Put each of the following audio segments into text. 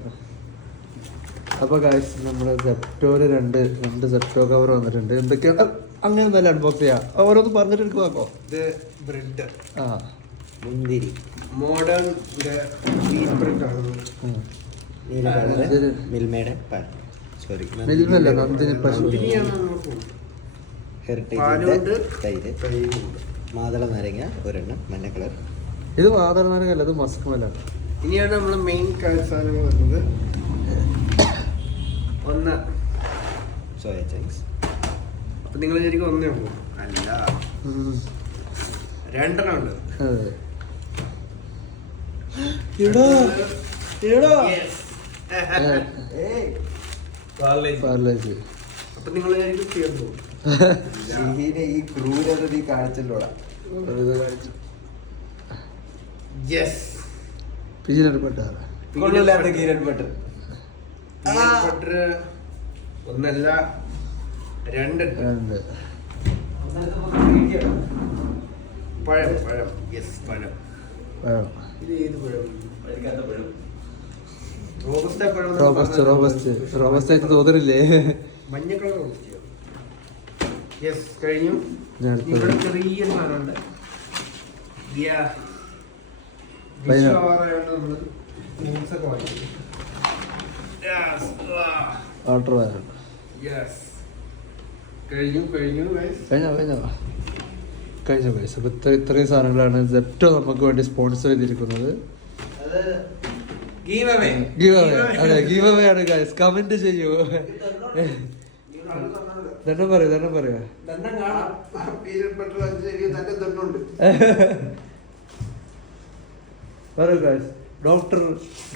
കവറാണ്. അപ്പോൾ ഗൈസ് നമ്മുടെ സെപ്റ്റോയിൽ രണ്ട് സെപ്റ്റോ കവർ വന്നിട്ടുണ്ട്. എന്തൊക്കെയാണ് അങ്ങനെ നല്ല അൺബോക്സ് ചെയ്യാം. ഓരോന്ന് പറഞ്ഞിട്ട് എനിക്ക് നോക്കോ. ഇത് ബ്രെഡ്, ആ മുന്തിരി, മോഡേൺ വീറ്റ് ബ്രെഡ് ആണ്. മിൽമയുടെ പാൽ, സോറി മിൽമല്ല, നന്ദിനി പശു. ഹെറിറ്റേജ് തൈര്, മാതള നാരങ്ങ ഒരെണ്ണം, മഞ്ഞ കളർ. ഇത് മാതള നാരങ്ങ അല്ല, ഇത് മസ്ക് മെലാണ്. ഇനിയാണ് നമ്മൾ മെയിൻ സാധനങ്ങൾ വരുന്നത്. ഒന്ന് സോയ ചങ്ക്സ്. അപ്പൊ നിങ്ങൾ ശരിക്കും ഒന്നേ ഉള്ളൂ? അല്ല, രണ്ടെണ്ണം ഉണ്ട്. അപ്പൊ നിങ്ങൾ ശരിക്കും ചേർന്നു ഈ ക്രൂരത നീ കാണിച്ചല്ലോടാ. പീനട്ട് ബട്ടർ, പീനട്ട് ബട്ടർ ഒന്നല്ല രണ്ട്. പഴം പഴം യെസ് പഴം. ഇത് ഏത് പഴം? റോബസ്റ്റ് ആയിട്ട് തോന്നണില്ലേ? മഞ്ഞ കളർ റോബസ്റ്റ്. യെസ് കഴിഞ്ഞു. ഇവിടെ ചെറിയ സാധനമുണ്ട്. കഴിഞ്ഞ പൈസ. അപ്പോൾ ഇത്രയും സാധനങ്ങളാണ് സെപ്റ്റോ നമുക്ക് വേണ്ടി സ്പോൺസർ ചെയ്തിരിക്കുന്നത്. അതെ, ഗീവ് അവേ ആണ് ഗൈസ്. കമന്റ് ചെയ്യൂ. തന്നെ പറയാ പറയൂ ഗൈസ്.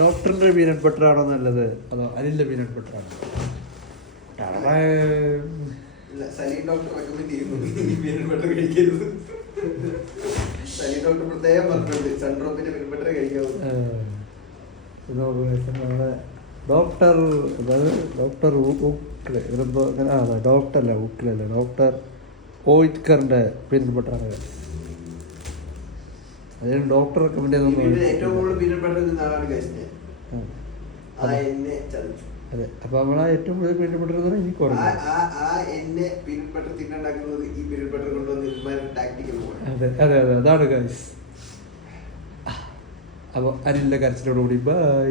ഡോക്ടറിന്റെ പീനട്ട് ബട്ടർ ആണോ നല്ലത്, അതോ അനിലിന്റെ പീനട്ട് ബട്ടർ ആണോ? സലീം ഡോക്ടർ റെക്കമെൻഡ് ചെയ്യുന്നു പീനട്ട് ബട്ടർ കഴിക്കരുത്. സലീം ഡോക്ടർ പ്രത്യേകം പറഞ്ഞിട്ടുണ്ട് സൺഡ്രോപ്പിന്റെ പീനട്ട് ബട്ടർ കഴിക്കാവൂ. നമ്മുടെ ഡോക്ടർ ഓയിറ്റ്കറിന്റെ പീനട്ട് ബട്ടറാണ്. അതിന് ഡോക്ടർ റെക്കമെൻഡ് ചെയ്തു. അതെ, അപ്പൊ നമ്മളാ ഏറ്റവും കൂടുതൽ പീനട്ട് ബട്ടർ എന്ന് പറഞ്ഞാൽ ഇനി കുറഞ്ഞു. അതെ, അതാണ് ഗൈസ്. അപ്പോൾ അനിലിന്റെ കരച്ചിലോടുകൂടി ബൈ.